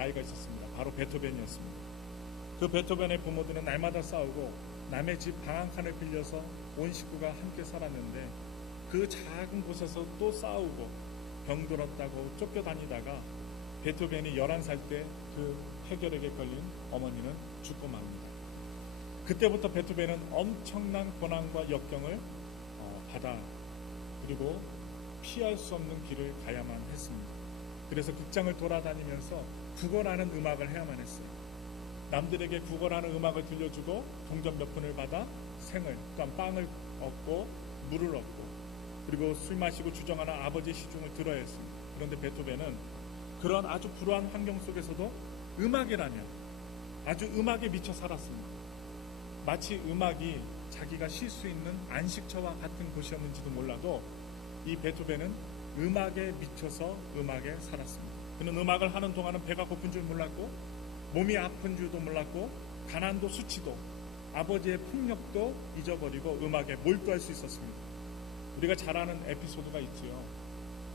아이가 있었습니다. 바로 베토벤이었습니다. 그 베토벤의 부모들은 날마다 싸우고 남의 집 방 한 칸을 빌려서 온 식구가 함께 살았는데 그 작은 곳에서 또 싸우고 병들었다고 쫓겨다니다가 베토벤이 11살 때 그 폐결핵에 걸린 어머니는 죽고 맙니다. 그때부터 베토벤은 엄청난 고난과 역경을 받아 그리고 피할 수 없는 길을 가야만 했습니다. 그래서 극장을 돌아다니면서 국어라는 음악을 해야만 했어요. 남들에게 국어라는 음악을 들려주고 동전 몇 푼을 받아 생을, 또한 빵을 얻고 물을 얻고 그리고 술 마시고 주정하는 아버지의 시중을 들어야 했습니다. 그런데 베토벤은 그런 아주 불우한 환경 속에서도 음악이라면 아주 음악에 미쳐 살았습니다. 마치 음악이 자기가 쉴 수 있는 안식처와 같은 곳이었는지도 몰라도 이 베토벤은 음악에 미쳐서 음악에 살았습니다. 그는 음악을 하는 동안은 배가 고픈 줄 몰랐고 몸이 아픈 줄도 몰랐고 가난도 수치도 아버지의 폭력도 잊어버리고 음악에 몰두할 수 있었습니다. 우리가 잘 아는 에피소드가 있지요.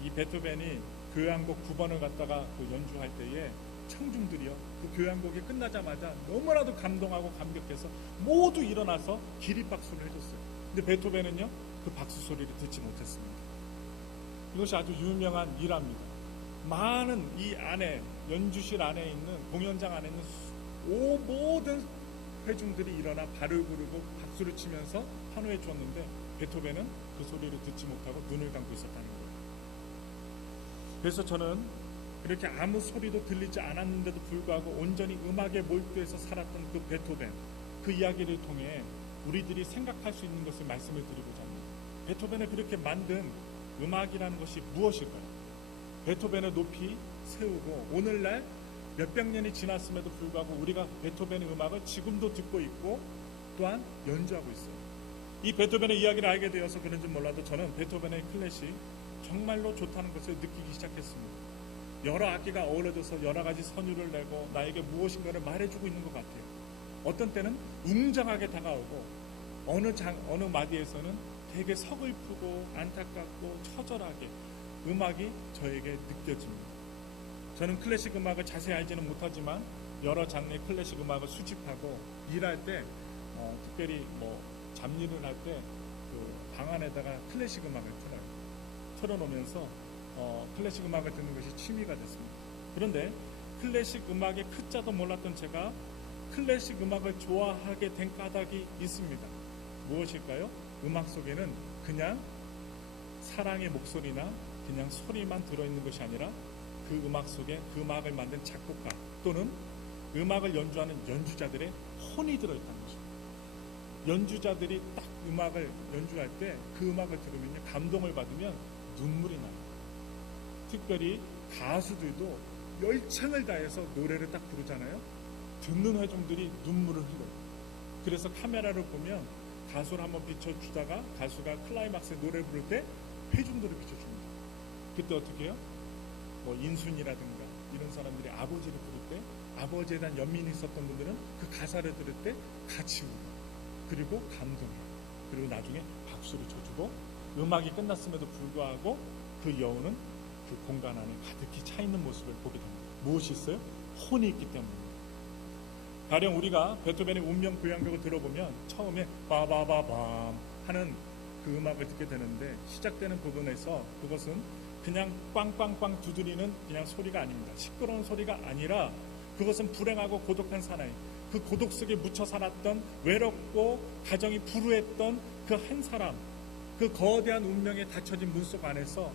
이 베토벤이 교향곡 9번을 갖다가 연주할 때에 청중들이요 그 교향곡이 끝나자마자 너무나도 감동하고 감격해서 모두 일어나서 기립박수를 해줬어요. 근데 베토벤은요 그 박수 소리를 듣지 못했습니다. 이것이 아주 유명한 일화입니다. 많은 이 안에 연주실 안에 있는 공연장 안에 있는 모든 회중들이 일어나 발을 구르고 박수를 치면서 환호해 주었는데 베토벤은 그 소리를 듣지 못하고 눈을 감고 있었다는 거예요. 그래서 저는 이렇게 아무 소리도 들리지 않았는데도 불구하고 온전히 음악에 몰두해서 살았던 그 베토벤, 그 이야기를 통해 우리들이 생각할 수 있는 것을 말씀을 드리고자 합니다. 베토벤을 그렇게 만든 음악이라는 것이 무엇일까요? 베토벤을 높이 세우고 오늘날 몇백 년이 지났음에도 불구하고 우리가 베토벤의 음악을 지금도 듣고 있고 또한 연주하고 있어요. 이 베토벤의 이야기를 알게 되어서 그런지 몰라도 저는 베토벤의 클래식 정말로 좋다는 것을 느끼기 시작했습니다. 여러 악기가 어우러져서 여러 가지 선율을 내고 나에게 무엇인가를 말해주고 있는 것 같아요. 어떤 때는 웅장하게 다가오고 어느 마디에서는 되게 서글프고 안타깝고 처절하게 음악이 저에게 느껴집니다. 저는 클래식 음악을 자세히 알지는 못하지만 여러 장르의 클래식 음악을 수집하고 일할 때 특별히 잡일을 할 때 그 방 안에다가 클래식 음악을 틀어놓으면서 클래식 음악을 듣는 것이 취미가 됐습니다. 그런데 클래식 음악의 크자도 몰랐던 제가 클래식 음악을 좋아하게 된 까닭이 있습니다. 무엇일까요? 음악 속에는 그냥 사랑의 목소리나 그냥 소리만 들어있는 것이 아니라 그 음악 속에 그 음악을 만든 작곡가 또는 음악을 연주하는 연주자들의 혼이 들어있다는 것입니다. 연주자들이 딱 음악을 연주할 때 그 음악을 들으면 감동을 받으면 눈물이 나요. 특별히 가수들도 열창을 다해서 노래를 딱 부르잖아요. 듣는 회중들이 눈물을 흘려요. 그래서 카메라를 보면 가수를 한번 비춰주다가 가수가 클라이막스에 노래를 부를 때 회중들을 비춰줍니다. 그때 어떻게 해요? 인순이라든가 이런 사람들이 아버지를 부를 때 아버지에 대한 연민이 있었던 분들은 그 가사를 들을 때 같이 울고 그리고 감동해요. 그리고 나중에 박수를 쳐주고 음악이 끝났음에도 불구하고 그 여우는 그 공간 안에 가득히 차 있는 모습을 보게 됩니다. 무엇이 있어요? 혼이 있기 때문입니다. 가령 우리가 베토벤의 운명 교향곡을 들어보면 처음에 빠바바밤 하는 그 음악을 듣게 되는데 시작되는 부분에서 그것은 그냥 빵빵빵 두드리는 그냥 소리가 아닙니다. 시끄러운 소리가 아니라 그것은 불행하고 고독한 사나이, 그 고독 속에 묻혀 살았던 외롭고 가정이 불우했던 그 한 사람, 그 거대한 운명에 닫혀진 문속 안에서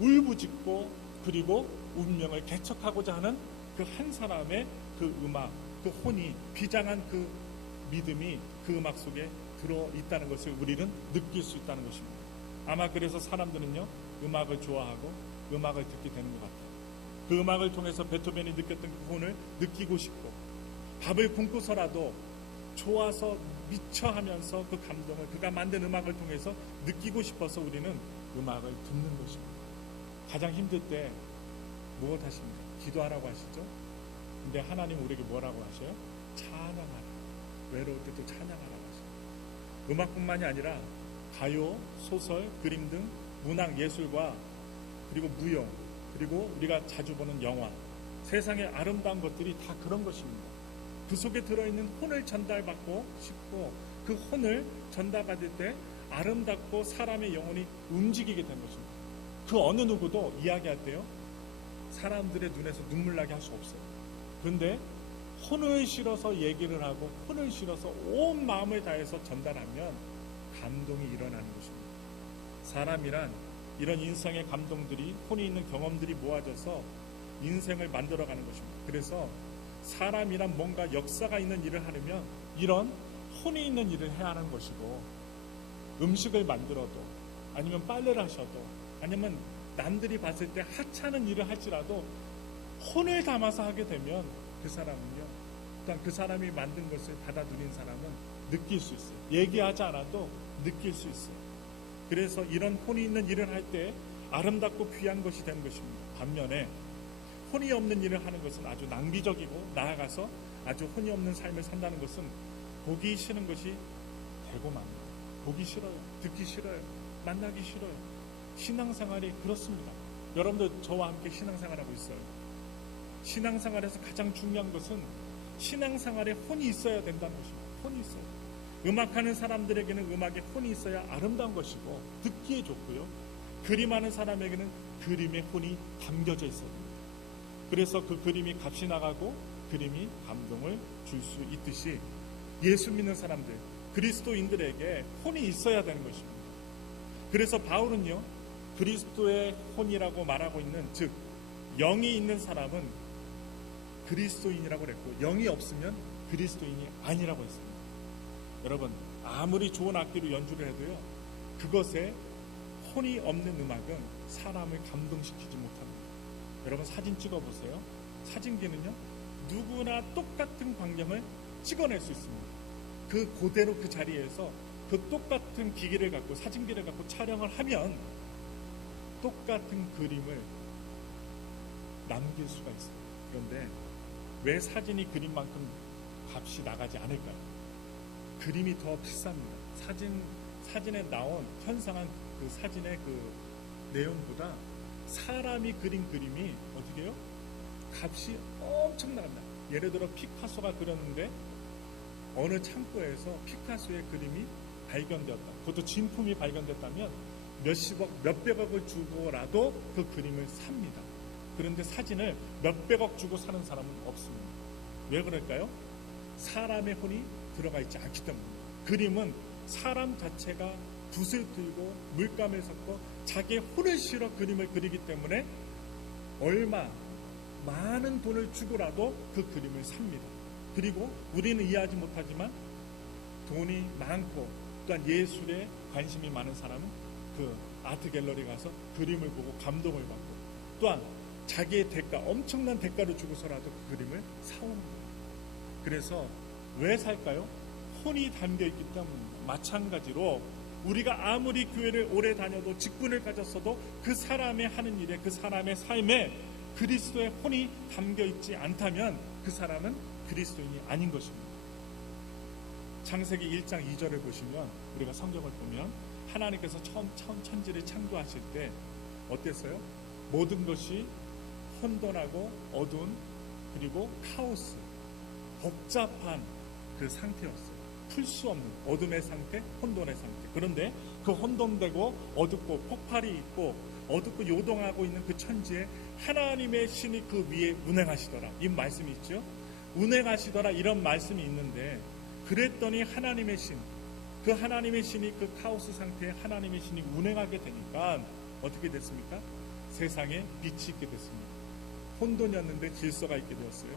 울부짖고 그리고 운명을 개척하고자 하는 그 한 사람의 그 음악, 그 혼이 비장한 그 믿음이 그 음악 속에 들어있다는 것을 우리는 느낄 수 있다는 것입니다. 아마 그래서 사람들은요 음악을 좋아하고 음악을 듣게 되는 것 같아요. 그 음악을 통해서 베토벤이 느꼈던 그 혼을 느끼고 싶고 밥을 굶고서라도 좋아서 미쳐 하면서 그 감동을 그가 만든 음악을 통해서 느끼고 싶어서 우리는 음악을 듣는 것입니다. 가장 힘들 때 무엇 하십니까? 기도하라고 하시죠? 근데 하나님 우리에게 뭐라고 하셔요? 찬양하라. 외로울 때도 찬양하라고 하셔요. 음악뿐만이 아니라 가요, 소설, 그림 등 문학 예술과 그리고 무용 그리고 우리가 자주 보는 영화 세상의 아름다운 것들이 다 그런 것입니다. 그 속에 들어있는 혼을 전달받고 싶고 그 혼을 전달받을 때 아름답고 사람의 영혼이 움직이게 되는 것입니다. 그 어느 누구도 이야기할 때요, 사람들의 눈에서 눈물 나게 할 수 없어요. 그런데 혼을 실어서 얘기를 하고 혼을 실어서 온 마음을 다해서 전달하면 감동이 일어나는 것입니다. 사람이란 이런 인생의 감동들이, 혼이 있는 경험들이 모아져서 인생을 만들어가는 것입니다. 그래서 사람이란 뭔가 역사가 있는 일을 하려면 이런 혼이 있는 일을 해야 하는 것이고, 음식을 만들어도 아니면 빨래를 하셔도 아니면 남들이 봤을 때 하찮은 일을 할지라도 혼을 담아서 하게 되면 그 사람은요, 일단 그 사람이 만든 것을 받아 누린 사람은 느낄 수 있어요. 얘기하지 않아도 느낄 수 있어요. 그래서 이런 혼이 있는 일을 할 때 아름답고 귀한 것이 되는 것입니다. 반면에 혼이 없는 일을 하는 것은 아주 낭비적이고, 나아가서 아주 혼이 없는 삶을 산다는 것은 보기 싫은 것이 되고 맙니다. 보기 싫어요. 듣기 싫어요. 만나기 싫어요. 신앙생활이 그렇습니다. 여러분들 저와 함께 신앙생활하고 있어요. 신앙생활에서 가장 중요한 것은 신앙생활에 혼이 있어야 된다는 것입니다. 혼이 있어요. 음악하는 사람들에게는 음악에 혼이 있어야 아름다운 것이고 듣기에 좋고요. 그림하는 사람에게는 그림에 혼이 담겨져 있어야 됩니다. 그래서 그 그림이 값이 나가고 그림이 감동을 줄 수 있듯이 예수 믿는 사람들, 그리스도인들에게 혼이 있어야 되는 것입니다. 그래서 바울은요, 그리스도의 혼이라고 말하고 있는, 즉 영이 있는 사람은 그리스도인이라고 그랬고, 영이 없으면 그리스도인이 아니라고 했습니다. 여러분, 아무리 좋은 악기로 연주를 해도요, 그것에 혼이 없는 음악은 사람을 감동시키지 못합니다. 여러분 사진 찍어보세요. 사진기는요, 누구나 똑같은 광경을 찍어낼 수 있습니다. 그대로 그 자리에서 그 똑같은 기기를 갖고, 사진기를 갖고 촬영을 하면 똑같은 그림을 남길 수가 있어요. 그런데 왜 사진이 그림만큼 값이 나가지 않을까요? 그림이 더 비쌉니다. 사진에 나온 현상한 그 사진의 그 내용보다 사람이 그린 그림이 어떻게 해요? 값이 엄청 나간다. 예를 들어 피카소가 그렸는데 어느 창고에서 피카소의 그림이 발견되었다. 그것도 진품이 발견됐다면 몇십억, 몇백억을 주고라도 그 그림을 삽니다. 그런데 사진을 몇백억 주고 사는 사람은 없습니다. 왜 그럴까요? 사람의 혼이 들어가 있지 않기 때문입니다. 그림은 사람 자체가 붓을 들고 물감을 섞고 자기의 혼을 실어 그림을 그리기 때문에 얼마 많은 돈을 주고라도 그 그림을 삽니다. 그리고 우리는 이해하지 못하지만 돈이 많고 또한 예술에 관심이 많은 사람은 그 아트 갤러리 가서 그림을 보고 감동을 받고 또한 자기의 대가, 엄청난 대가를 주고서라도 그 그림을 사오는 거예요. 그래서 왜 살까요? 혼이 담겨있기 때문입니다. 마찬가지로 우리가 아무리 교회를 오래 다녀도 직분을 가졌어도 그 사람의 하는 일에, 그 사람의 삶에 그리스도의 혼이 담겨있지 않다면 그 사람은 그리스도인이 아닌 것입니다. 창세기 1장 2절을 보시면, 우리가 성경을 보면 하나님께서 처음 천지를 창조하실 때 어땠어요? 모든 것이 혼돈하고 어두운, 그리고 카오스, 복잡한 그 상태였어요. 풀 수 없는 어둠의 상태, 혼돈의 상태. 그런데 그 혼돈되고 어둡고 폭발이 있고 어둡고 요동하고 있는 그 천지에 하나님의 신이 그 위에 운행하시더라. 이 말씀이 있죠. 운행하시더라, 이런 말씀이 있는데, 그랬더니 하나님의 신, 그 하나님의 신이 그 카오스 상태에 하나님의 신이 운행하게 되니까 어떻게 됐습니까? 세상에 빛이 있게 됐습니다. 혼돈이었는데 질서가 있게 되었어요.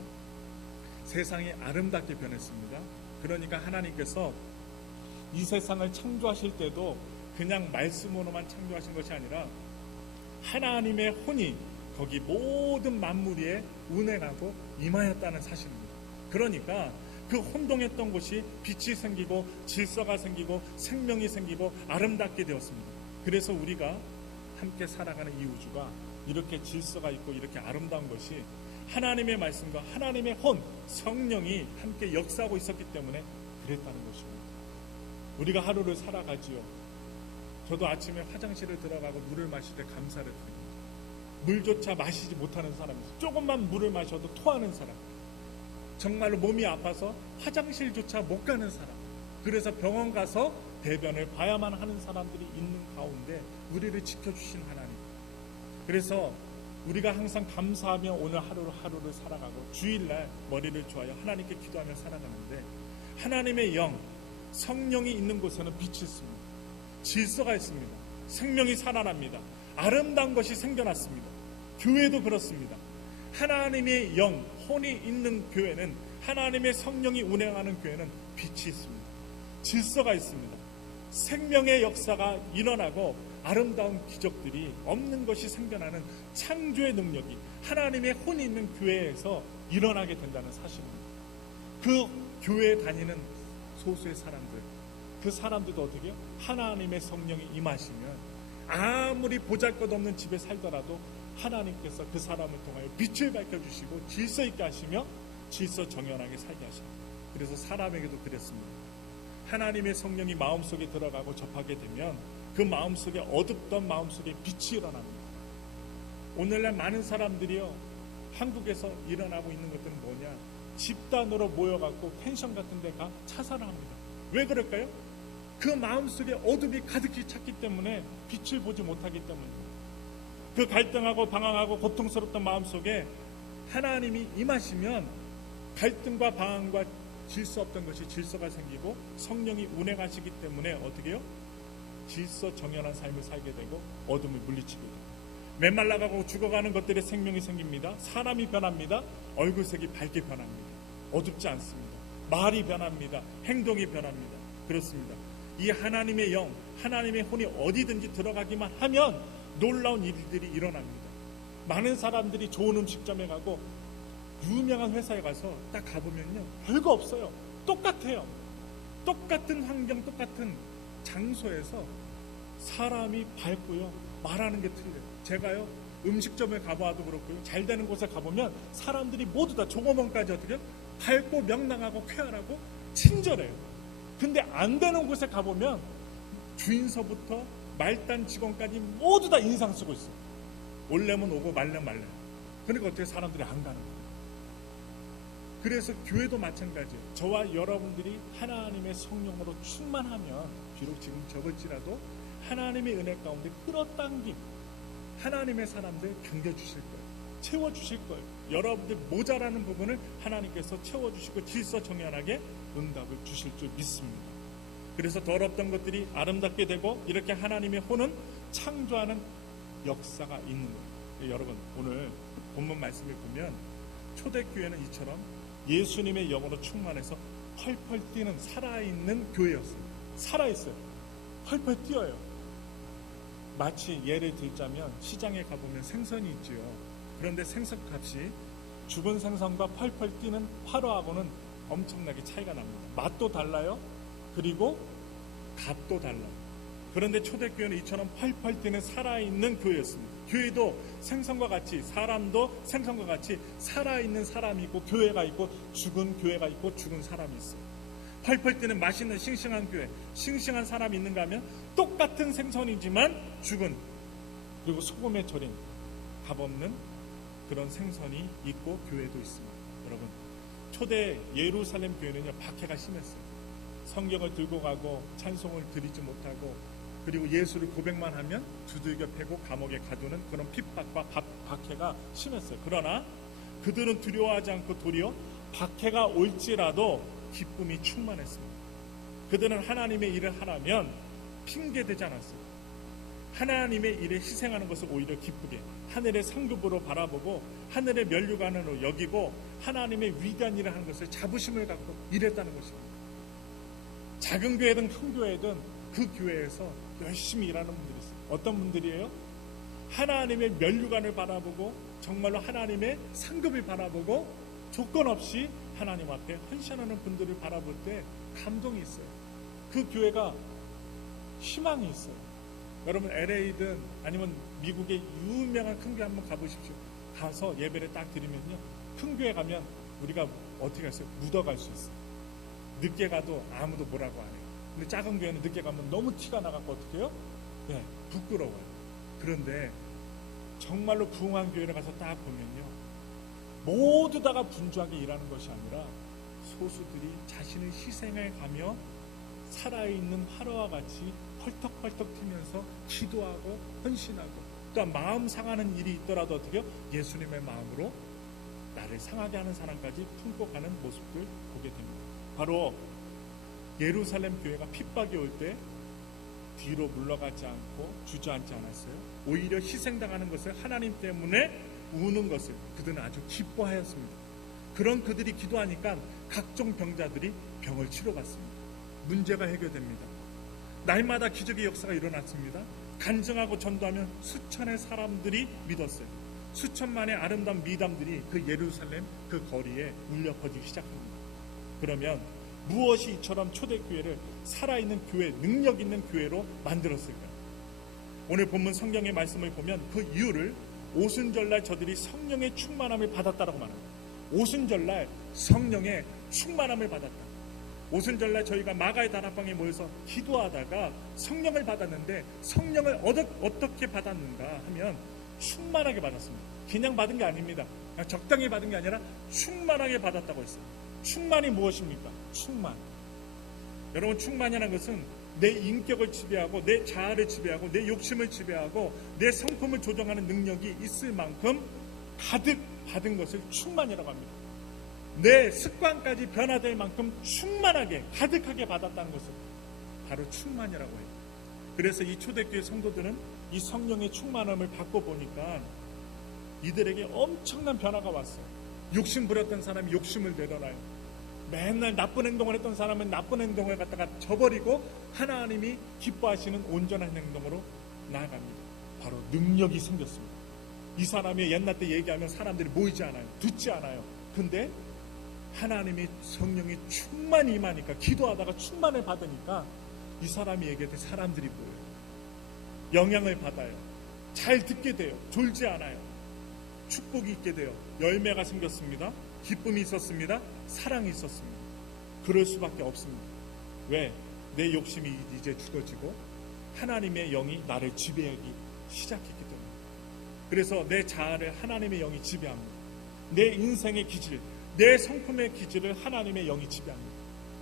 세상이 아름답게 변했습니다. 그러니까 하나님께서 이 세상을 창조하실 때도 그냥 말씀으로만 창조하신 것이 아니라 하나님의 혼이 거기 모든 만물 위에 운행하고 임하였다는 사실입니다. 그러니까 그 혼동했던 곳이 빛이 생기고 질서가 생기고 생명이 생기고 아름답게 되었습니다. 그래서 우리가 함께 살아가는 이 우주가 이렇게 질서가 있고 이렇게 아름다운 것이 하나님의 말씀과 하나님의 혼, 성령이 함께 역사하고 있었기 때문에 그랬다는 것입니다. 우리가 하루를 살아가지요. 저도 아침에 화장실을 들어가고 물을 마실 때 감사를 드립니다. 물조차 마시지 못하는 사람이 있어요. 조금만 물을 마셔도 토하는 사람, 정말로 몸이 아파서 화장실조차 못 가는 사람, 그래서 병원 가서 대변을 봐야만 하는 사람들이 있는 가운데 우리를 지켜주신 하나님, 그래서 우리가 항상 감사하며 오늘 하루를 살아가고 주일날 머리를 좋아하여 하나님께 기도하며 살아가는데, 하나님의 영, 성령이 있는 곳에는 빛이 있습니다. 질서가 있습니다. 생명이 살아납니다. 아름다운 것이 생겨났습니다. 교회도 그렇습니다. 하나님의 영, 혼이 있는 교회는, 하나님의 성령이 운행하는 교회는 빛이 있습니다. 질서가 있습니다. 생명의 역사가 일어나고 아름다운 기적들이, 없는 것이 생겨나는 창조의 능력이 하나님의 혼이 있는 교회에서 일어나게 된다는 사실입니다. 그 교회에 다니는 소수의 사람들, 그 사람들도 어떻게 해요? 하나님의 성령이 임하시면 아무리 보잘것없는 집에 살더라도 하나님께서 그 사람을 통하여 빛을 밝혀주시고 질서 있게 하시며 질서 정연하게 살게 하십니다. 그래서 사람에게도 그랬습니다. 하나님의 성령이 마음속에 들어가고 접하게 되면 그 마음속에, 어둡던 마음속에 빛이 일어납니다. 오늘날 많은 사람들이요, 한국에서 일어나고 있는 것들은 뭐냐? 집단으로 모여갖고 펜션 같은 데 가 자살을 합니다. 왜 그럴까요? 그 마음속에 어둠이 가득히 찼기 때문에 빛을 보지 못하기 때문입니다. 그 갈등하고 방황하고 고통스럽던 마음속에 하나님이 임하시면 갈등과 방황과 질서 없던 것이 질서가 생기고, 성령이 운행하시기 때문에 어떻게 해요? 질서 정연한 삶을 살게 되고 어둠을 물리치게 됩니다. 메말라가고 죽어가는 것들의 생명이 생깁니다. 사람이 변합니다. 얼굴색이 밝게 변합니다. 어둡지 않습니다. 말이 변합니다. 행동이 변합니다. 그렇습니다. 이 하나님의 영, 하나님의 혼이 어디든지 들어가기만 하면 놀라운 일들이 일어납니다. 많은 사람들이 좋은 음식점에 가고 유명한 회사에 가서 딱 가보면요, 별거 없어요. 똑같아요. 똑같은 환경, 똑같은 장소에서 사람이 밝고요, 말하는 게 틀려요. 제가요, 음식점에 가봐도 그렇고요, 잘 되는 곳에 가보면 사람들이 모두 다 종업원까지 어떻게 밝고 명랑하고 쾌활하고 친절해요. 근데 안 되는 곳에 가보면 주인서부터 말단 직원까지 모두 다 인상 쓰고 있어요. 올려면 오고 말려면 말려요. 그러니까 어떻게 사람들이 안 가는 거예요. 그래서 교회도 마찬가지예요. 저와 여러분들이 하나님의 성령으로 충만하면, 비록 지금 적을지라도 하나님의 은혜 가운데 끌어당김, 하나님의 사람들 견뎌주실 거예요. 채워주실 거예요. 여러분들 모자라는 부분을 하나님께서 채워주시고 질서 정연하게 응답을 주실 줄 믿습니다. 그래서 더럽던 것들이 아름답게 되고, 이렇게 하나님의 혼은 창조하는 역사가 있는 거예요. 여러분, 오늘 본문 말씀을 보면 초대교회는 이처럼 예수님의 영으로 충만해서 펄펄 뛰는 살아있는 교회였어요. 살아있어요. 펄펄 뛰어요. 마치 예를 들자면 시장에 가보면 생선이 있지요. 그런데 생선값이 죽은 생선과 펄펄 뛰는 화로하고는 엄청나게 차이가 납니다. 맛도 달라요. 그리고 값도 달라요. 그런데 초대교회는 이처럼 펄펄 뛰는 살아있는 교회였습니다. 교회도 생선과 같이, 사람도 생선과 같이 살아있는 사람이 있고 교회가 있고, 죽은 교회가 있고 죽은 사람이 있어요. 펄펄 뛰는 맛있는 싱싱한 교회, 싱싱한 사람이 있는가 하면 똑같은 생선이지만 죽은, 그리고 소금에 절인 값없는 그런 생선이 있고 교회도 있습니다. 여러분, 초대 예루살렘 교회는요, 박해가 심했어요. 성경을 들고 가고 찬송을 드리지 못하고, 그리고 예수를 고백만 하면 두들겨 패고 감옥에 가두는 그런 핍박과 박해가 심했어요. 그러나 그들은 두려워하지 않고 도리어 박해가 올지라도 기쁨이 충만했습니다. 그들은 하나님의 일을 하라면 핑계대지 않았어요. 하나님의 일에 희생하는 것을 오히려 기쁘게, 하늘의 상급으로 바라보고 하늘의 면류관으로 여기고 하나님의 위대한 일을 하는 것을 자부심을 갖고 일했다는 것입니다. 작은 교회든 큰 교회든 그 교회에서 열심히 일하는 분들이 있어요. 어떤 분들이에요? 하나님의 면류관을 바라보고 정말로 하나님의 상급을 바라보고 조건 없이 하나님 앞에 헌신하는 분들을 바라볼 때 감동이 있어요. 그 교회가 희망이 있어요. 여러분, LA든 아니면 미국의 유명한 큰 교회 한번 가보십시오. 가서 예배를 딱 드리면요, 큰 교회 가면 우리가 어떻게 할까요? 묻어갈 수 있어요. 늦게 가도 아무도 뭐라고 안 해요. 근데 작은 교회는 늦게 가면 너무 티가 나갖고 어떻게 해요? 네, 부끄러워요. 그런데 정말로 부흥한 교회를 가서 딱 보면요, 모두 다가 분주하게 일하는 것이 아니라 소수들이 자신의 희생을 가며 살아있는 화로와 같이 펄떡펄떡 튀면서 기도하고 헌신하고, 그러니까 마음 상하는 일이 있더라도 어떻게 예수님의 마음으로 나를 상하게 하는 사람까지 품고 가는 모습을 보게 됩니다. 바로 예루살렘 교회가 핍박이 올 때 뒤로 물러가지 않고 주저앉지 않았어요. 오히려 희생당하는 것을 하나님 때문에 우는 것을 그들은 아주 기뻐하였습니다. 그런 그들이 기도하니까 각종 병자들이 병을 치료받습니다. 문제가 해결됩니다. 날마다 기적의 역사가 일어났습니다. 간증하고 전도하면 수천의 사람들이 믿었어요. 수천만의 아름다운 미담들이 그 예루살렘 그 거리에 울려 퍼지기 시작합니다. 그러면 무엇이 이처럼 초대교회를 살아있는 교회, 능력 있는 교회로 만들었을까요? 오늘 본문 성경의 말씀을 보면 그 이유를 오순절날 저들이 성령의 충만함을 받았다라고 말합니다. 오순절날 성령의 충만함을 받았다. 오순절날 저희가 마가의 다락방에 모여서 기도하다가 성령을 받았는데, 성령을 어떻게 받았는가 하면 충만하게 받았습니다. 그냥 받은 게 아닙니다. 그냥 적당히 받은 게 아니라 충만하게 받았다고 했어요. 충만이 무엇입니까? 충만. 여러분, 충만이라는 것은 내 인격을 지배하고 내 자아를 지배하고 내 욕심을 지배하고 내 성품을 조정하는 능력이 있을 만큼 가득 받은 것을 충만이라고 합니다. 내 습관까지 변화될 만큼 충만하게 가득하게 받았다는 것을 바로 충만이라고 해요. 그래서 이 초대교회 성도들은 이 성령의 충만함을 받고 보니까 이들에게 엄청난 변화가 왔어요. 욕심 부렸던 사람이 욕심을 내려놔요. 맨날 나쁜 행동을 했던 사람은 나쁜 행동을 갖다가 저버리고 하나님이 기뻐하시는 온전한 행동으로 나아갑니다. 바로 능력이 생겼습니다. 이 사람이 옛날 때 얘기하면 사람들이 모이지 않아요. 듣지 않아요. 근데 하나님이 성령이 충만히 임하니까, 기도하다가 충만을 받으니까 이 사람이 얘기할 때 사람들이 모여요. 영향을 받아요. 잘 듣게 돼요. 졸지 않아요. 축복이 있게 돼요. 열매가 생겼습니다. 기쁨이 있었습니다. 사랑이 있었습니다. 그럴 수밖에 없습니다. 왜? 내 욕심이 이제 죽어지고 하나님의 영이 나를 지배하기 시작했기 때문에. 그래서 내 자아를 하나님의 영이 지배합니다. 내 인생의 기질, 내 성품의 기질을 하나님의 영이 지배합니다.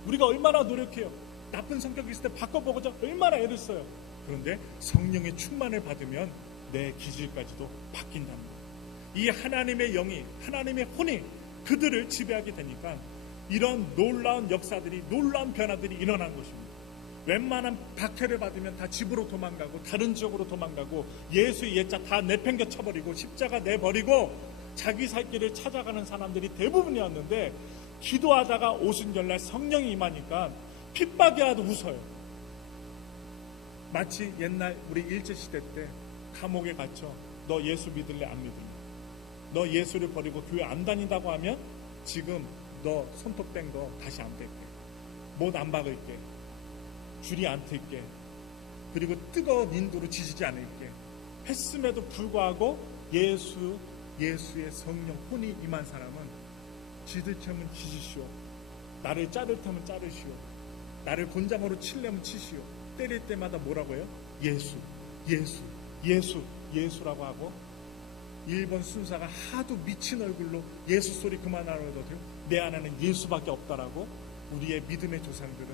우리가 얼마나 노력해요. 나쁜 성격이 있을 때 바꿔보고자 얼마나 애를 써요. 그런데 성령의 충만을 받으면 내 기질까지도 바뀐답니다. 이 하나님의 영이, 하나님의 혼이 그들을 지배하게 되니까 이런 놀라운 역사들이, 놀라운 변화들이 일어난 것입니다. 웬만한 박해를 받으면 다 집으로 도망가고 다른 지역으로 도망가고 예수의 옛자 다 내팽겨 쳐버리고 십자가 내버리고 자기 살 길을 찾아가는 사람들이 대부분이었는데, 기도하다가 오순절날 성령이 임하니까 핍박이 와도 웃어요. 마치 옛날 우리 일제시대 때 감옥에 갇혀 너 예수 믿을래 안 믿을래? 너 예수를 버리고 교회 안 다닌다고 하면 지금 너 손톱 뺀 거 다시 안 뺄게. 못 안 박을게. 줄이 안 틀게. 그리고 뜨거운 인도로 지지지 않을게. 했음에도 불구하고 예수의 성령 혼이 임한 사람은 지들 테면 지지시오. 나를 자를 테면 자르시오. 나를 곤장으로 칠려면 치시오. 때릴 때마다 뭐라고 해요? 예수라고 하고, 일본 순사가 하도 미친 얼굴로 예수 소리 그만하라고 내 안에는 예수밖에 없다라고, 우리의 믿음의 조상들은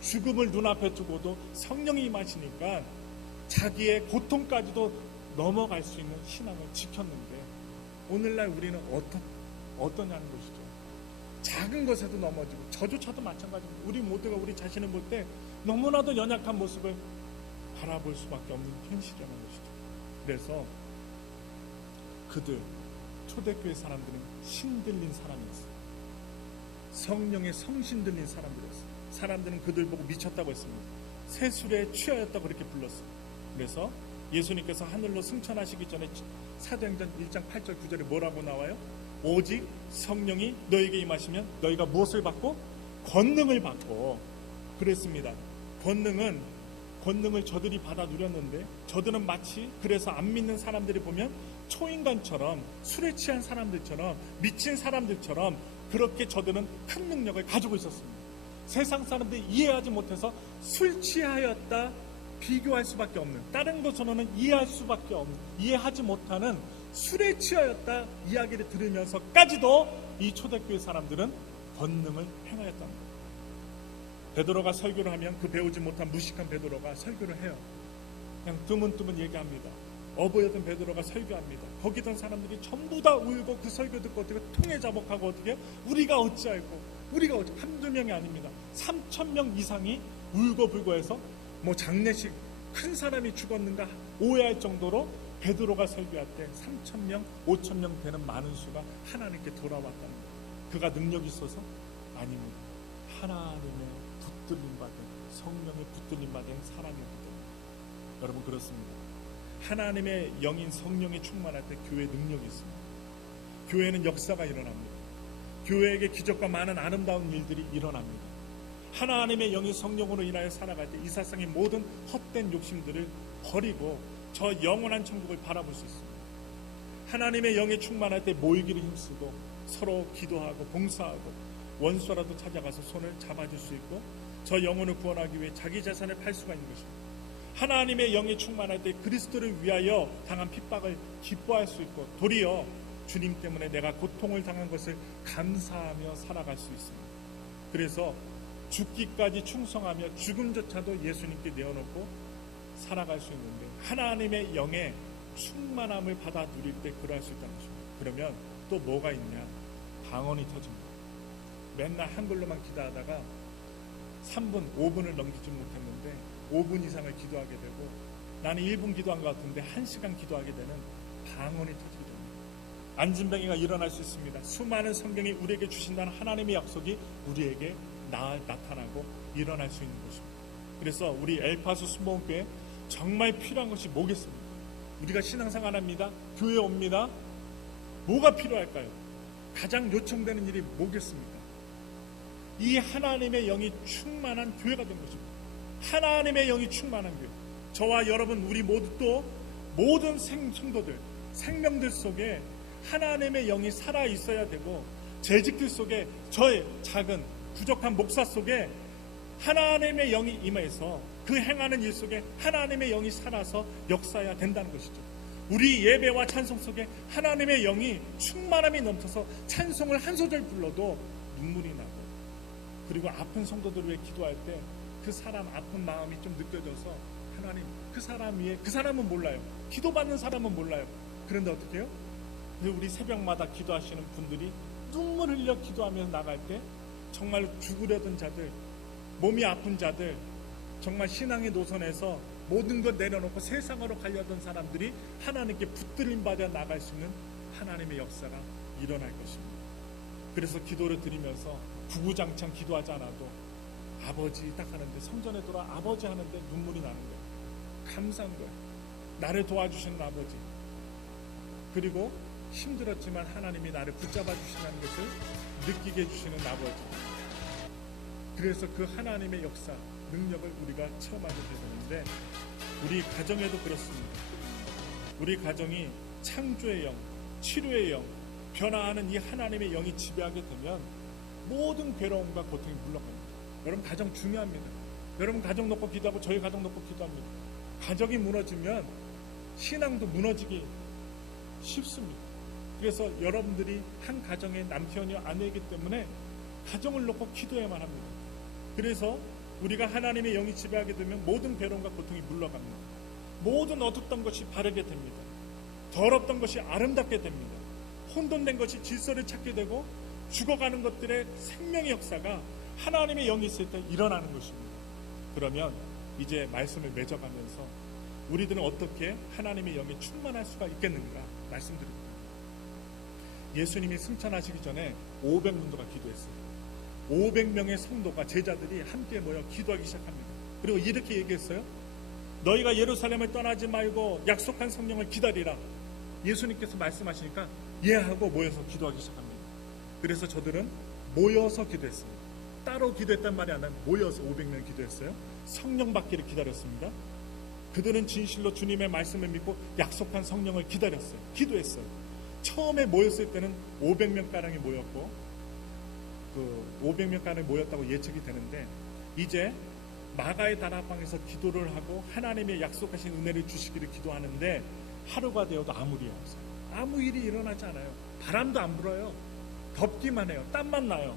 죽음을 눈앞에 두고도 성령이 임하시니까 자기의 고통까지도 넘어갈 수 있는 신앙을 지켰는데, 오늘날 우리는 어떠냐는 것이죠. 작은 것에도 넘어지고, 저조차도 마찬가지입니다. 우리 모두가 우리 자신을 볼 때 너무나도 연약한 모습을 바라볼 수밖에 없는 현실이라는 것이죠. 그래서 그들, 초대교회 사람들은 신들린 사람이었어요. 성령의 성신 들린 사람들이었어요. 사람들은 그들 보고 미쳤다고 했습니다. 세술에 취하였다고 그렇게 불렀어요. 그래서 예수님께서 하늘로 승천하시기 전에 사도행전 1장 8절 9절에 뭐라고 나와요? 오직 성령이 너에게 임하시면 너희가 무엇을 받고? 권능을 받고. 그랬습니다. 권능을 저들이 받아 누렸는데, 저들은 마치, 그래서 안 믿는 사람들이 보면 초인간처럼, 술에 취한 사람들처럼, 미친 사람들처럼 그렇게 저들은 큰 능력을 가지고 있었습니다. 세상 사람들이 이해하지 못해서 술 취하였다, 비교할 수밖에 없는, 다른 것으로는 이해할 수밖에 없는, 이해하지 못하는 술에 취하였다 이야기를 들으면서까지도 이 초대교회 사람들은 권능을 행하였다는 거예요. 베드로가 설교를 하면 그 배우지 못한 무식한 베드로가 설교를 해요. 그냥 뜨문뜨문 얘기합니다. 어부였던 베드로가 설교합니다. 거기 있던 사람들이 전부 다 울고 그 설교 듣고 어떻게 통해 자복하고 어떻게 우리가 한두 명이 아닙니다. 3,000명 이상이 울고 불고해서 뭐 장례식 큰 사람이 죽었는가 오해할 정도로 베드로가 설교할 때 3,000명, 5,000명 되는 많은 수가 하나님께 돌아왔다는 거예요. 그가 능력이 있어서? 아닙니다. 하나님의 붙들림받은, 성령의 붙들림받은 사람이었기 때문에. 여러분 그렇습니다. 하나님의 영인 성령이 충만할 때 교회에 능력이 있습니다. 교회에는 역사가 일어납니다. 교회에게 기적과 많은 아름다운 일들이 일어납니다. 하나님의 영이 성령으로 인하여 살아갈 때 이 세상의 모든 헛된 욕심들을 버리고 저 영원한 천국을 바라볼 수 있습니다. 하나님의 영이 충만할 때 모이기를 힘쓰고 서로 기도하고 봉사하고 원수라도 찾아가서 손을 잡아줄 수 있고 저 영혼을 구원하기 위해 자기 재산을 팔 수가 있는 것입니다. 하나님의 영이 충만할 때 그리스도를 위하여 당한 핍박을 기뻐할 수 있고 도리어 주님 때문에 내가 고통을 당한 것을 감사하며 살아갈 수 있습니다. 그래서 죽기까지 충성하며 죽음조차도 예수님께 내어놓고 살아갈 수 있는데 하나님의 영의 충만함을 받아 누릴 때 그러할 수 있다는 것입니다. 그러면 또 뭐가 있냐? 방언이 터집니다. 맨날 한글로만 기도하다가 3분, 5분을 넘기지 못했는데 5분 이상을 기도하게 되고 나는 1분 기도한 것 같은데 1시간 기도하게 되는 방언이 터지게 됩니다. 안진뱅이가 일어날 수 있습니다. 수많은 성경이 우리에게 주신다는 하나님의 약속이 우리에게 나타나고 일어날 수 있는 것입니다. 그래서 우리 엘파소 순복음교회 정말 필요한 것이 뭐겠습니까? 우리가 신앙생활합니다. 교회 옵니다. 뭐가 필요할까요? 가장 요청되는 일이 뭐겠습니까? 이 하나님의 영이 충만한 교회가 된 것입니다. 하나님의 영이 충만한 교회. 저와 여러분 우리 모두 또 모든 성도들 생명들 속에 하나님의 영이 살아 있어야 되고 재직들 속에 저의 작은 부족한 목사 속에 하나님의 영이 임해서 그 행하는 일 속에 하나님의 영이 살아서 역사해야 된다는 것이죠. 우리 예배와 찬송 속에 하나님의 영이 충만함이 넘쳐서 찬송을 한 소절 불러도 눈물이 나고 그리고 아픈 성도들 위해 기도할 때 그 사람 아픈 마음이 좀 느껴져서 하나님 그 사람 위에 그 사람은 몰라요. 기도받는 사람은 몰라요. 그런데 어떻게 해요? 우리 새벽마다 기도하시는 분들이 눈물 흘려 기도하면서 나갈 때 정말 죽으려던 자들 몸이 아픈 자들 정말 신앙의 노선에서 모든 것 내려놓고 세상으로 가려던 사람들이 하나님께 붙들림 받아 나갈 수 있는 하나님의 역사가 일어날 것입니다. 그래서 기도를 드리면서 구구장창 기도하지 않아도 아버지 딱 하는데 성전에 돌아 아버지 하는데 눈물이 나는 거예요. 감사한 거예요. 나를 도와주시는 아버지 그리고 힘들었지만 하나님이 나를 붙잡아 주신다는 것을 느끼게 해주시는 아버지. 그래서 그 하나님의 역사 능력을 우리가 체험하게 되는데 우리 가정에도 그렇습니다. 우리 가정이 창조의 영, 치료의 영, 변화하는 이 하나님의 영이 지배하게 되면 모든 괴로움과 고통이 물러갑니다. 여러분 가정 중요합니다. 여러분 가정 놓고 기도하고 저희 가정 놓고 기도합니다. 가정이 무너지면 신앙도 무너지기 쉽습니다. 그래서 여러분들이 한 가정의 남편이요 아내이기 때문에 가정을 놓고 기도해야만 합니다. 그래서 우리가 하나님의 영이 지배하게 되면 모든 괴로움과 고통이 물러갑니다. 모든 어둡던 것이 바르게 됩니다. 더럽던 것이 아름답게 됩니다. 혼돈된 것이 질서를 찾게 되고 죽어가는 것들의 생명의 역사가 하나님의 영이 있을 때 일어나는 것입니다. 그러면 이제 말씀을 맺어가면서 우리들은 어떻게 하나님의 영이 충만할 수가 있겠는가 말씀드립니다. 예수님이 승천하시기 전에 500문도가 기도했어요. 500명의 성도가 제자들이 함께 모여 기도하기 시작합니다. 그리고 이렇게 얘기했어요. 너희가 예루살렘을 떠나지 말고 약속한 성령을 기다리라. 예수님께서 말씀하시니까 하고 모여서 기도하기 시작합니다. 그래서 저들은 모여서 기도했습니다. 따로 기도했단 말이 아니라 모여서 500명 기도했어요. 성령 받기를 기다렸습니다. 그들은 진실로 주님의 말씀을 믿고 약속한 성령을 기다렸어요. 기도했어요. 처음에 모였을 때는 500명가량이 모였고 그 500명가량이 모였다고 예측이 되는데 이제 마가의 다락방에서 기도를 하고 하나님의 약속하신 은혜를 주시기를 기도하는데 하루가 되어도 아무 일이 없어요. 아무 일이 일어나지 않아요. 바람도 안 불어요. 덥기만 해요. 땀만 나요.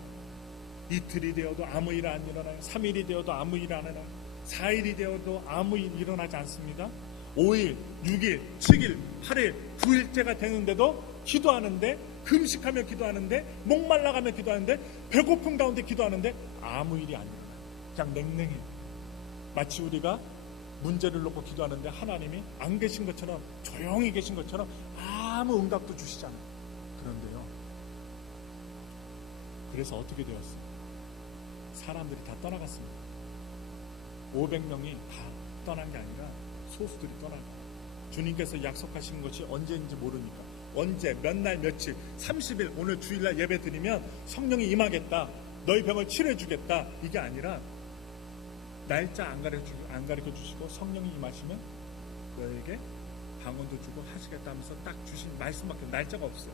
이틀이 되어도 아무 일 안 일어나요. 3일이 되어도 아무 일 안 일어나요. 4일이 되어도 아무 일 일어나지 않습니다. 5일, 6일, 7일, 8일, 9일째가 되는데도 기도하는데, 금식하며 기도하는데, 목말라가며 기도하는데, 배고픈 가운데 기도하는데 아무 일이 안 일어나요. 그냥 냉랭해요. 마치 우리가 문제를 놓고 기도하는데 하나님이 안 계신 것처럼, 조용히 계신 것처럼 아무 응답도 주시지 않아요. 그런데요, 그래서 어떻게 되었어요? 사람들이 다 떠나갔습니다. 500명이 다 떠난 게 아니라 소수들이 떠나가요. 주님께서 약속하신 것이 언제인지 모르니까, 언제, 몇 날, 며칠, 30일, 오늘 주일날 예배 드리면 성령이 임하겠다, 너희 병을 치료해주겠다, 이게 아니라 날짜 안 가르쳐 주시고 성령이 임하시면 너에게 방언도 주고 하시겠다 하면서 딱 주신 말씀밖에 날짜가 없어요.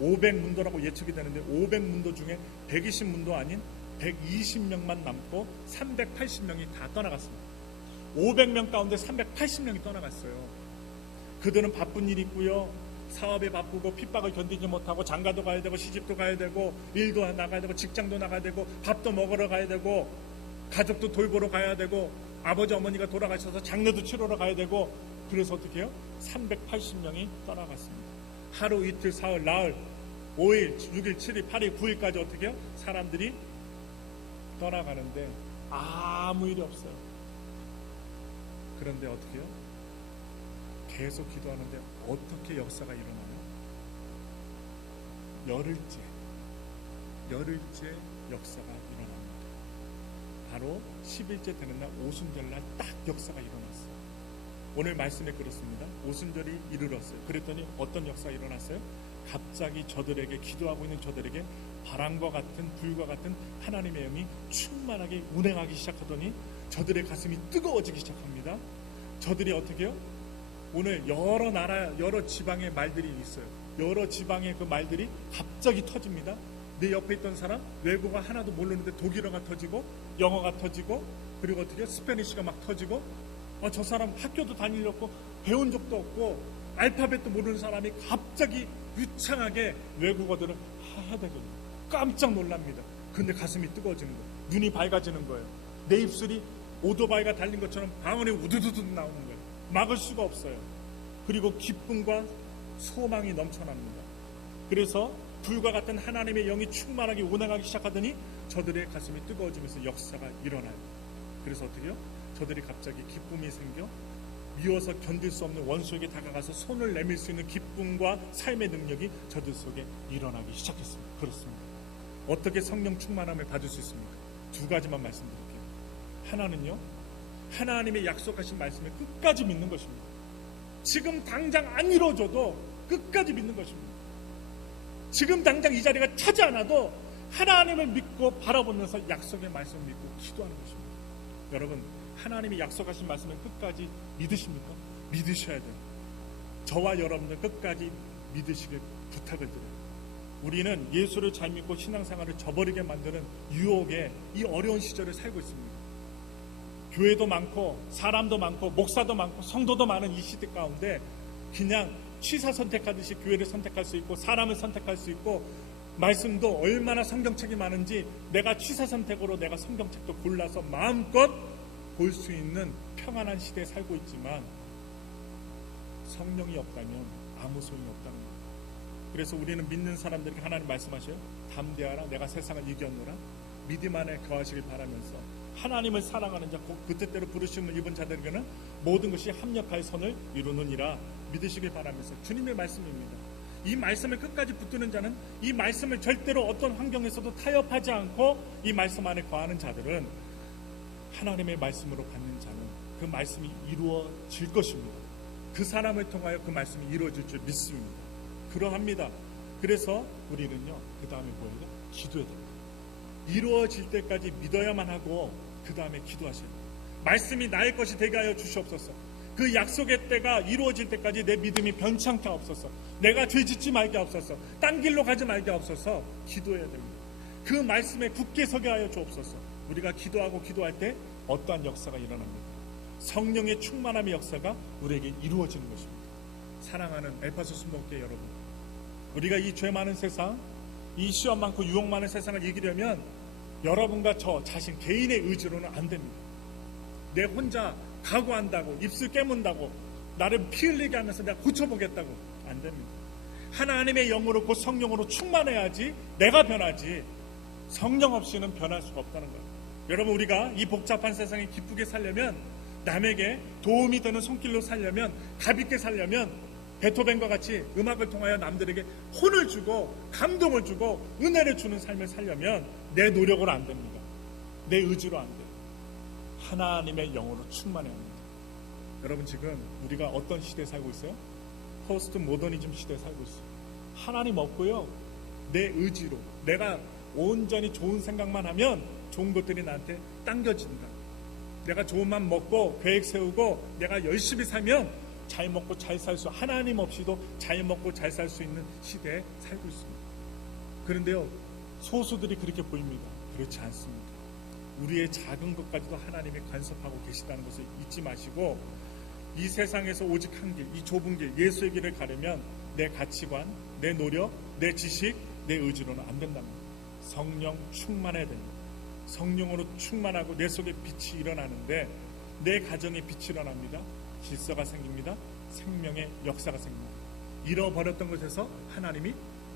500문도라고 예측이 되는데 500문도 중에 120문도 아닌 120명만 남고 380명이 다 떠나갔습니다. 500명 가운데 380명이 떠나갔어요. 그들은 바쁜 일이 있고요, 사업에 바쁘고 핍박을 견디지 못하고 장가도 가야 되고 시집도 가야 되고 일도 나가야 되고 직장도 나가야 되고 밥도 먹으러 가야 되고 가족도 돌보러 가야 되고 아버지 어머니가 돌아가셔서 장례도 치러러 가야 되고, 그래서 어떻게 해요? 380명이 떠나갔습니다. 하루, 이틀, 사흘, 나흘, 5일, 6일, 7일, 8일, 9일까지 어떻게 해요? 사람들이 떠나가는데 아무 일이 없어요. 그런데 어떻게 해요? 계속 기도하는데 어떻게 역사가 일어나요? 열흘째 역사가 일어납니다. 바로 10일째 되는 날 오순절날 딱 역사가 일어났어요. 오늘 말씀에 그렇습니다. 오순절이 이르렀어요. 그랬더니 어떤 역사가 일어났어요? 갑자기 저들에게, 기도하고 있는 저들에게 바람과 같은, 불과 같은 하나님의 영이 충만하게 운행하기 시작하더니 저들의 가슴이 뜨거워지기 시작합니다. 저들이 어떻게 해요? 오늘 여러 나라, 여러 지방의 말들이 있어요. 여러 지방의 그 말들이 갑자기 터집니다. 내 옆에 있던 사람 외국어 하나도 모르는데 독일어가 터지고 영어가 터지고, 그리고 어떻게 스페니쉬가 막 터지고, 저 사람 학교도 다니려고 배운 적도 없고 알파벳도 모르는 사람이 갑자기 유창하게 외국어들을 해야 되거든요. 깜짝 놀랍니다. 근데 가슴이 뜨거워지는 거예요. 눈이 밝아지는 거예요. 내 입술이 오토바이가 달린 것처럼 방언이 우두두두 나오는 거예요. 막을 수가 없어요. 그리고 기쁨과 소망이 넘쳐납니다. 그래서 불과 같은 하나님의 영이 충만하게 운행하기 시작하더니 저들의 가슴이 뜨거워지면서 역사가 일어나요. 그래서 어떻게 해요? 저들이 갑자기 기쁨이 생겨 미워서 견딜 수 없는 원수에게 다가가서 손을 내밀 수 있는 기쁨과 삶의 능력이 저들 속에 일어나기 시작했습니다. 그렇습니다. 어떻게 성령 충만함을 받을 수 있습니까? 두 가지만 말씀드릴게요. 하나는요, 하나님의 약속하신 말씀을 끝까지 믿는 것입니다. 지금 당장 안 이루어져도 끝까지 믿는 것입니다. 지금 당장 이 자리가 차지 않아도 하나님을 믿고 바라보면서 약속의 말씀을 믿고 기도하는 것입니다. 여러분, 하나님이 약속하신 말씀을 끝까지 믿으십니까? 믿으셔야 돼요. 저와 여러분들 끝까지 믿으시길 부탁을 드려요. 우리는 예수를 잘 믿고 신앙생활을 저버리게 만드는 유혹에 이 어려운 시절을 살고 있습니다. 교회도 많고 사람도 많고 목사도 많고 성도도 많은 이 시대 가운데 그냥 취사 선택하듯이 교회를 선택할 수 있고 사람을 선택할 수 있고, 말씀도 얼마나 성경책이 많은지 내가 취사 선택으로 내가 성경책도 골라서 마음껏 볼 수 있는 평안한 시대에 살고 있지만 성령이 없다면 아무 소용이 없다는 거예요. 그래서 우리는 믿는 사람들에게 하나님 말씀하셔요. 담대하라, 내가 세상을 이겼노라. 믿음 안에 거하시길 바라면서 하나님을 사랑하는 자, 그 뜻대로 부르심을 입은 자들에게는 모든 것이 합력하여 선을 이루느니라 믿으시길 바라면서 주님의 말씀입니다. 이 말씀을 끝까지 붙드는 자는, 이 말씀을 절대로 어떤 환경에서도 타협하지 않고 이 말씀 안에 거하는 자들은, 하나님의 말씀으로 받는 자는 그 말씀이 이루어질 것입니다. 그 사람을 통하여 그 말씀이 이루어질 줄 믿습니다. 그러합니다. 그래서 우리는요, 그 다음에 뭐예요? 기도해야 됩니다. 이루어질 때까지 믿어야만 하고 그 다음에 기도하셔야 됩니다. 말씀이 나의 것이 되게 하여 주시옵소서. 그 약속의 때가 이루어질 때까지 내 믿음이 변찮게 없어서, 내가 죄짓지 말게 없어서, 딴 길로 가지 말게 없어서 기도해야 됩니다. 그 말씀에 굳게 서게 하여 주옵소서. 우리가 기도하고 기도할 때 어떠한 역사가 일어납니다. 성령의 충만함의 역사가 우리에게 이루어지는 것입니다. 사랑하는 엘파소스 목회 여러분, 우리가 이 죄 많은 세상, 이 시험 많고 유혹 많은 세상을 이기려면 여러분과 저 자신 개인의 의지로는 안 됩니다. 내 혼자 각오한다고, 입술 깨문다고, 나를 피 흘리게 하면서 내가 고쳐보겠다고 안 됩니다. 하나님의 영으로 곧 성령으로 충만해야지 내가 변하지, 성령 없이는 변할 수가 없다는 거예요. 여러분, 우리가 이 복잡한 세상에 기쁘게 살려면, 남에게 도움이 되는 손길로 살려면, 가볍게 살려면 베토벤과 같이 음악을 통하여 남들에게 혼을 주고 감동을 주고 은혜를 주는 삶을 살려면 내 노력으로 안 됩니다. 내 의지로 안 돼요. 하나님의 영으로 충만해야 합니다. 여러분, 지금 우리가 어떤 시대에 살고 있어요? 포스트 모더니즘 시대에 살고 있어요. 하나님 없고요, 내 의지로 내가 온전히 좋은 생각만 하면 좋은 것들이 나한테 당겨진다. 내가 좋은 맘 먹고 계획 세우고 내가 열심히 살면 잘 먹고 잘 살 수, 하나님 없이도 잘 먹고 잘 살 수 있는 시대에 살고 있습니다. 그런데요, 소수들이 그렇게 보입니다. 그렇지 않습니다. 우리의 작은 것까지도 하나님이 간섭하고 계시다는 것을 잊지 마시고, 이 세상에서 오직 한 길, 이 좁은 길, 예수의 길을 가려면 내 가치관, 내 노력, 내 지식, 내 의지로는 안 된답니다. 성령 충만해야 됩니다. 성령으로 충만하고 내 속에 빛이 일어나는데, 내 가정에 빛이 일어납니다. 질서가 생깁니다. 생명의 역사가 생깁니다. 잃어버렸던 것에서 하나님이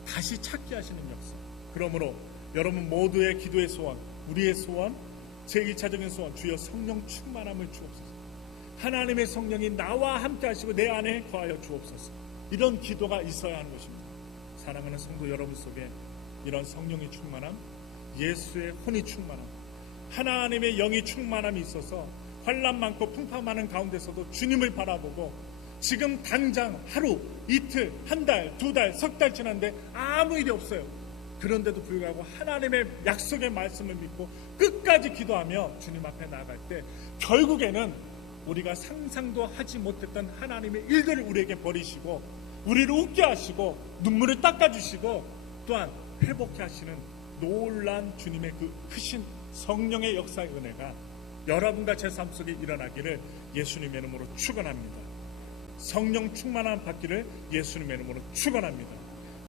다시 찾게 하시는 역사. 그러므로 여러분 모두의 기도의 소원, 우리의 소원, 제1차적인 소원, 주여 성령 충만함을 주옵소서. 하나님의 성령이 나와 함께 하시고 내 안에 거하여 주옵소서. 이런 기도가 있어야 하는 것입니다. 사랑하는 성도 여러분 속에 이런 성령의 충만함, 예수의 혼이 충만함, 하나님의 영이 충만함이 있어서 환난 많고 풍파 많은 가운데서도 주님을 바라보고, 지금 당장 하루, 이틀, 한 달, 두 달, 석 달 지났는데 아무 일이 없어요. 그런데도 불구하고 하나님의 약속의 말씀을 믿고 끝까지 기도하며 주님 앞에 나아갈 때, 결국에는 우리가 상상도 하지 못했던 하나님의 일들을 우리에게 버리시고 우리를 웃게 하시고 눈물을 닦아주시고 또한 회복해 하시는 놀란 주님의 그 크신 성령의 역사의 은혜가 여러분과 제 삶 속에 일어나기를 예수님의 이름으로 축원합니다. 성령 충만함 받기를 예수님의 이름으로 축원합니다.